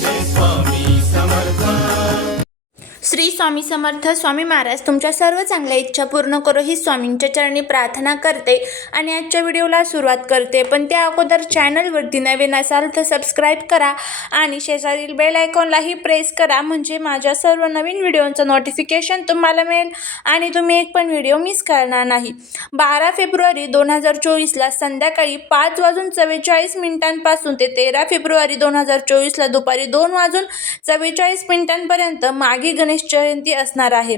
this one. Shri Swami Samarth Swami Maharaj तुमच्या सर्व चांगल्या इच्छा पूर्ण करो ही स्वामींच्या चरणी प्रार्थना करते आणि आजच्या व्हिडिओला सुरुवात करते. पण त्या अगोदर चॅनलवरती नवीन असाल तर सबस्क्राईब करा आणि शेजारील बेल आयकॉनलाही प्रेस करा म्हणजे माझ्या सर्व नवीन व्हिडिओचं नोटिफिकेशन तुम्हाला मिळेल आणि तुम्ही एक पण व्हिडिओ मिस करणार नाही. बारा फेब्रुवारी दोन हजार चोवीसला संध्याकाळी पाच वाजून चव्वेचाळीस मिनिटांपासून ते तेरा फेब्रुवारी दोन हजार चोवीसला दुपारी दोन वाजून चव्वेचाळीस मिनिटांपर्यंत मागे गणेश गणेश जयंती असणार आहे.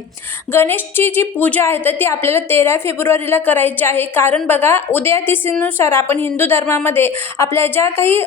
गणेशची जी पूजा आहे तर ती आपल्याला तेरा फेब्रुवारीला करायची आहे. कारण बघा उद्या तिथीनुसार आपण हिंदू धर्मामध्ये आपल्या ज्या काही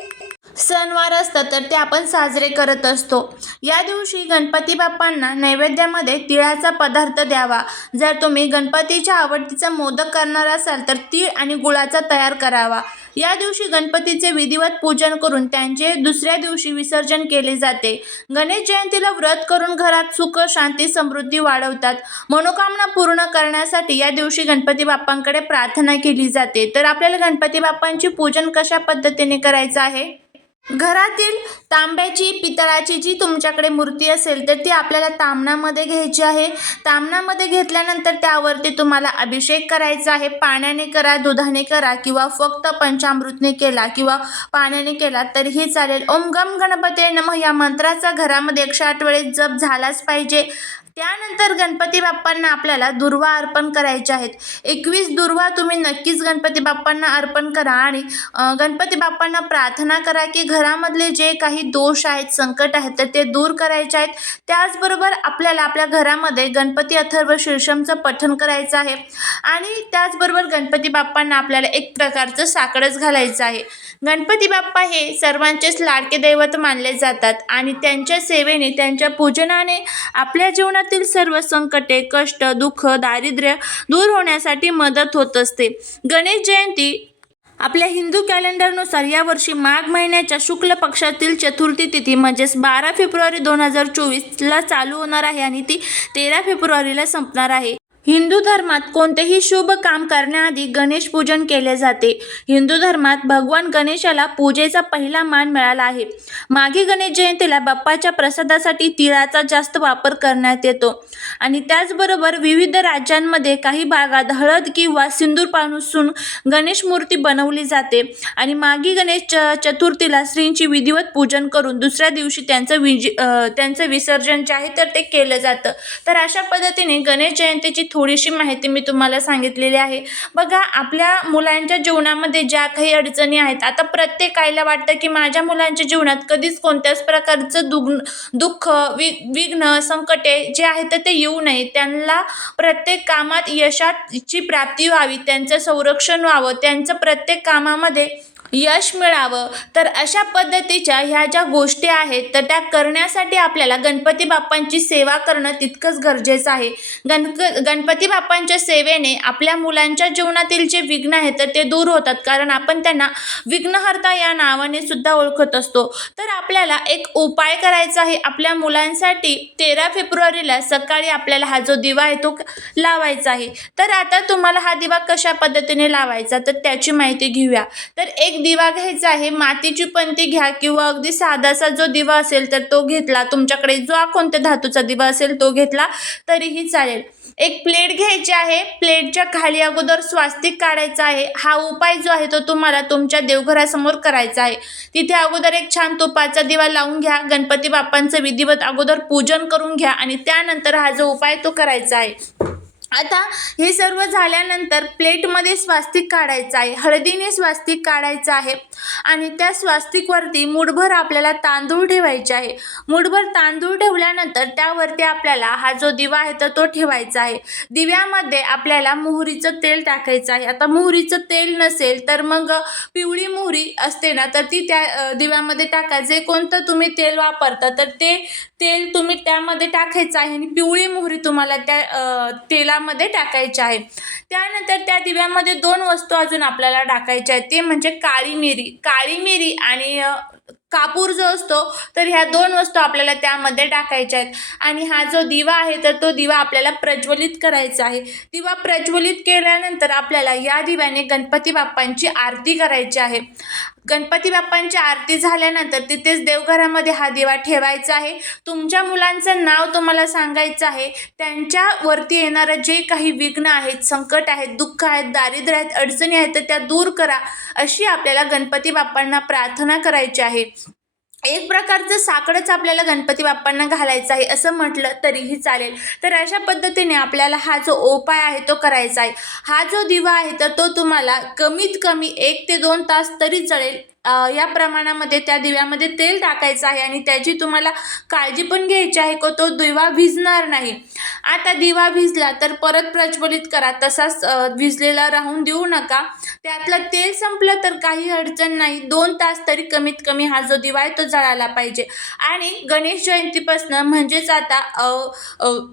सणवार असतात तर ते आपण साजरे करत असतो. या दिवशी गणपती बाप्पांना नैवेद्यामध्ये तिळाचा पदार्थ द्यावा. जर तुम्ही गणपतीच्या आवडतीचा मोदक करणार असाल तर तीळ आणि गुळाचा तयार करावा. या दिवशी गणपतीचे विधिवत पूजन करून त्यांचे दुसऱ्या दिवशी विसर्जन केले जाते. गणेश जयंतीला व्रत करून घरात सुख शांती समृद्धी वाढवतात. मनोकामना पूर्ण करण्यासाठी या दिवशी गणपती बाप्पांकडे प्रार्थना केली जाते. तर आपल्याला गणपती बाप्पांची पूजन कशा पद्धतीने करायचं आहे? घरातील तांब्याची पितळाची जी तुमच्याकडे मूर्ती असेल तर ती आपल्याला तामणामध्ये घ्यायची आहे. तामणामध्ये घेतल्यानंतर त्यावरती तुम्हाला अभिषेक करायचा आहे. पाण्याने करा दुधाने करा किंवा फक्त पंचामृतने केला किंवा पाण्याने केला तरीही चालेल. ओम गम गणपते नम या मंत्राचा घरामध्ये एकशे आठ वेळेस जप झालाच पाहिजे. त्यानंतर गणपती बाप्पांना आपल्याला दुर्वा अर्पण करायचे आहेत. एकवीस दुर्वा तुम्ही नक्कीच गणपती बाप्पांना अर्पण करा आणि गणपती बाप्पांना प्रार्थना करा की घरामधले जे काही दोष आहेत संकट आहेत तर ते दूर करायचे आहेत. त्याचबरोबर आपल्याला आपल्या घरामध्ये गणपती अथर्व शीर्षमचं पठण करायचं आहे. आणि त्याचबरोबर गणपती बाप्पांना आपल्याला एक प्रकारचं साकडच घालायचं आहे. गणपती बाप्पा हे सर्वांचेच लाडके दैवत मानले जातात आणि त्यांच्या सेवेने त्यांच्या पूजनाने आपल्या जीवनात जीवनातील सर्व संकटे कष्ट दुःख दारिद्र्य दूर होण्यासाठी मदत होत असते. गणेश जयंती आपल्या हिंदू कॅलेंडरनुसार यावर्षी माघ महिन्याच्या शुक्ल पक्षातील चतुर्थी तिथी म्हणजेच बारा फेब्रुवारी दोन हजार चोवीसला चालू होणार आहे आणि ती तेरा फेब्रुवारीला संपणार आहे. हिंदू धर्मात कोणतेही शुभ काम करण्याआधी गणेश पूजन केले जाते. हिंदू धर्मात भगवान गणेशाला पूजेचा पहिला मान मिळाला आहे. मागे गणेश जयंतीला बाप्पाच्या प्रसादासाठी तिळाचा जास्त वापर करण्यात येतो. आणि त्याचबरोबर विविध राज्यांमध्ये काही भागात हळद किंवा सिंदूर पाणूसून गणेश मूर्ती बनवली जाते. आणि मागी गणेश च चतुर्थीला श्रींची विधिवत पूजन करून दुसऱ्या दिवशी त्यांचं विज त्यांचं विसर्जन जे आहे तर ते केलं जातं. तर अशा पद्धतीने गणेश जयंतीची थोडीशी माहिती मी तुम्हाला सांगितलेली आहे. बघा आपल्या मुलांच्या जीवनामध्ये ज्या काही अडचणी आहेत आता प्रत्येक आईला वाटतं की माझ्या मुलांच्या जीवनात कधीच कोणत्याच प्रकारचं दुग्न दुःख वि विघ्न संकटे जे आहेत तर ते येऊ नये. त्यांना प्रत्येक कामात यशाची प्राप्ती व्हावी त्यांचं संरक्षण व्हावं त्यांचं प्रत्येक कामामध्ये यश मिळावं. तर अशा पद्धतीच्या ह्या ज्या गोष्टी आहेत तर त्या करण्यासाठी आपल्याला गणपती बाप्पांची सेवा करणं तितकंच गरजेचं आहे. गणक गणपती बाप्पांच्या सेवेने आपल्या मुलांच्या जीवनातील जे विघ्न आहेत तर ते दूर होतात. कारण आपण त्यांना विघ्नहर्ता या नावाने सुद्धा ओळखत असतो. तर आपल्याला एक उपाय करायचा आहे. आपल्या मुलांसाठी तेरा फेब्रुवारीला सकाळी आपल्याला हा जो दिवा आहे तो लावायचा आहे. तर आता तुम्हाला हा दिवा कशा पद्धतीने लावायचा तर त्याची माहिती घेऊया. तर एक दिवा घ्यायचा आहे. मातीची पणती घ्या किंवा अगदी साधासा जो दिवा असेल तर तो घेतला. तुमच्याकडे जो कोणत्या धातूचा दिवा असेल तो घेतला तरीही चालेल. एक प्लेट घ्यायची आहे. प्लेटच्या खाली अगोदर स्वास्तिक काढायचा आहे. हा उपाय जो आहे तो तुम्हाला तुमच्या देवघरासमोर करायचा आहे. तिथे अगोदर एक छान तुपाचा दिवा लावून घ्या. गणपती बाप्पांचं विधिवत अगोदर पूजन करून घ्या आणि त्यानंतर हा जो उपाय तो करायचा आहे. आता हे सर्व झाल्यानंतर प्लेटमध्ये स्वास्तिक काढायचं आहे. हळदीने स्वास्तिक काढायचं आहे. आणि त्या स्वास्तिकवरती मुठभर आपल्याला तांदूळ ठेवायचे आहे. मुठभर तांदूळ ठेवल्यानंतर त्यावरती आपल्याला हा जो दिवा आहे तर तो ठेवायचा आहे. दिव्यामध्ये आपल्याला मोहरीचं तेल टाकायचं आहे. आता मोहरीचं तेल नसेल तर मग पिवळी मोहरी असते ना तर ती त्या दिव्यामध्ये टाका. जे कोणतं तुम्ही तेल वापरता तर ते तेल तुम्ही त्यामध्ये टाकायचं आहे. आणि पिवळी मोहरी तुम्हाला त्या तेला तेलामध्ये टाकायच्या आहे. त्यानंतर त्या दिव्यामध्ये दोन वस्तू अजून आपल्याला टाकायच्या आहेत. ते म्हणजे काळी मिरी काळी मिरी आणि कापूर जो असतो तर ह्या दोन वस्तू आपल्याला त्यामध्ये टाकायच्या आहेत. आणि हा जो दिवा आहे तर तो दिवा आपल्याला प्रज्वलित करायचा आहे. दिवा प्रज्वलित केल्यानंतर आपल्याला या दिव्याने गणपती बाप्पांची आरती करायची आहे. गणपती बाप्पांची आरती झाल्यानंतर तिथेच देवघरामध्ये हा दिवा ठेवायचा आहे. तुमच्या मुलांचं नाव तुम्हाला सांगायचं आहे. त्यांच्यावरती येणारं जे काही विघ्न आहेत संकट आहेत दुःख आहेत दारिद्र्य आहेत अडचणी आहेत तर त्या दूर करा अशी आपल्याला गणपती बाप्पांना प्रार्थना करायची आहे. एक प्रकारचं साकडंच आपल्याला गणपती बाप्पांना घालायचं आहे असं म्हटलं तरीही चालेल. तर अशा पद्धतीने आपल्याला हा जो उपाय आहे तो करायचा आहे. हा जो दिवा आहे तर तो तुम्हाला कमीत कमी एक ते दोन तास तरी जळेल. या प्रमाणामध्ये त्या दिव्यामध्ये तेल टाकायचं आहे आणि त्याची तुम्हाला काळजी पण घ्यायची आहे को तो दिवा भिजणार नाही. आता दिवा भिजला तर परत प्रज्वलित करा. तसाच भिजलेला राहून देऊ नका. त्यातलं तेल संपलं तर काही अडचण नाही. दोन तास तरी कमीत कमी हा जो दिवा आहे तो जळायला पाहिजे. आणि गणेश जयंतीपासनं म्हणजेच आता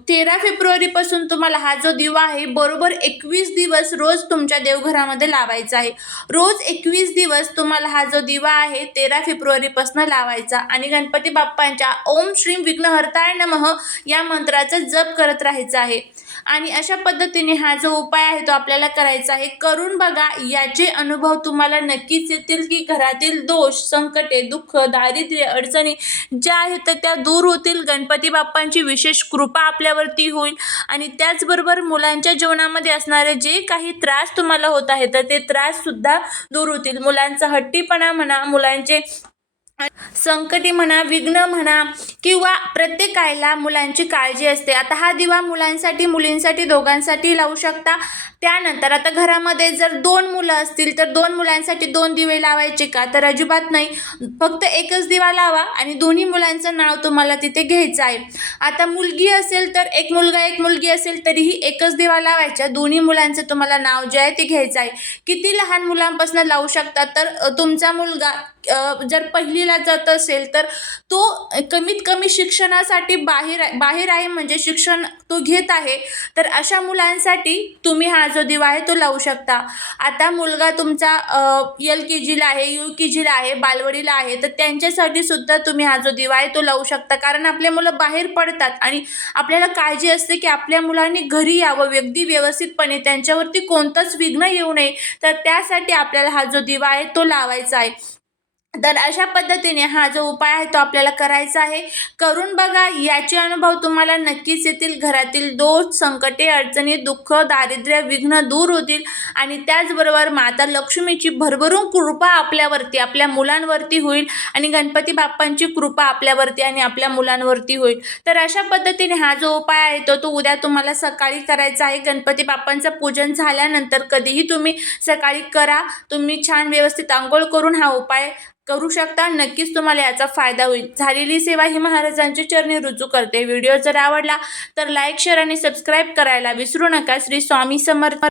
तेरा फेब्रुवारीपासून तुम्हाला हा जो दिवा आहे बरोबर एकवीस दिवस रोज तुमच्या देवघरामध्ये लावायचा आहे. रोज एकवीस दिवस तुम्हाला हा जो दिवा आहे तेरा फेब्रुवारीपासून लावायचा. आणि गणपती बाप्पांच्या ओम श्रीम विघ्नहर्ताय नमः या मंत्राचा जप करत राहायचं आहे. आणि अशा पद्धतीने हा जो उपाय आहे तो आपल्याला करायचा आहे. करून बघा याचे अनुभव तुम्हाला नक्कीच येतील की घरातील दोष संकटे दुःख दारिद्र्य अडचणी ज्या आहेत तर त्या दूर होतील. गणपती बाप्पांची विशेष कृपा आपल्यावरती होईल. आणि त्याचबरोबर मुलांच्या जीवनामध्ये असणारे जे काही त्रास तुम्हाला होत आहे तर ते त्राससुद्धा दूर होतील. मुलांचा हट्टीपणा म्हणा मुलांचे संकटी म्हणा विघ्न म्हणा किंवा प्रत्येकाला मुलांची काळजी असते. आता हा दिवा मुलांसाठी मुलींसाठी दोघांसाठी लावू शकता. त्यानंतर आता घरामध्ये जर दोन मुलं असतील तर दोन मुलांसाठी दोन दिवे लावायचे का? तर अजिबात नाही. फक्त एकच दिवा लावा आणि दोन्ही मुलांचं नाव तुम्हाला तिथे घ्यायचं आहे. आता मुलगी असेल तर एक मुलगा एक मुलगी असेल तरीही एकच दिवा लावायचा. दोन्ही मुलांचं तुम्हाला नाव जे आहे ते घ्यायचं आहे. किती लहान मुलांपासून लावू शकता? तर तुमचा मुलगा जर पहिली दिला जात असेल तर तो कमीत कमी शिक्षणासाठी बाहेर आहे- बाहेर आहे म्हणजे शिक्षण तो घेत आहे. तर अशा मुलांसाठी तुम्ही हा जो दिवा आहे तो लावू शकता. आता मुलगा तुमचा एल के जीला आहे यू के जीला आहे बालवडीला आहे तर त्यांच्यासाठी सुद्धा तुम्ही हा जो दिवा आहे तो लावू शकता. कारण आपले मुलं बाहेर पडतात आणि आपल्याला काळजी असते की आपल्या मुलांनी घरी यावं अगदी व्यवस्थितपणे त्यांच्यावरती कोणतंच विघ्न येऊ नये. तर त्यासाठी आपल्याला हा जो दिवा आहे तो लावायचा आहे. तर अशा पद्धतीने हा जो उपाय आहे तो आपल्याला करायचा आहे. करून बघा याचे अनुभव तुम्हाला नक्कीच येतील. घरातील दोष संकटे अडचणी दुःख दारिद्र्य विघ्न दूर होतील. आणि त्याचबरोबर माता लक्ष्मीची भरभरून कृपा आपल्यावरती आपल्या मुलांवरती होईल. आणि गणपती बाप्पांची कृपा आपल्यावरती आणि आपल्या मुलांवरती होईल. तर अशा पद्धतीने हा जो उपाय आहे तो तो उद्या तुम्हाला सकाळी करायचा आहे. गणपती बाप्पांचं पूजन झाल्यानंतर कधीही तुम्ही सकाळी करा. तुम्ही छान व्यवस्थित आंघोळ करून हा उपाय करू शकता. नक्कीच तुम्हाला याचा फायदा होईल. झालेली सेवा ही महाराजांची चरणी रुजू करते. व्हिडिओ जर आवडला तर लाईक शेअर आणि सबस्क्राईब करायला विसरू नका. श्री स्वामी समर्थ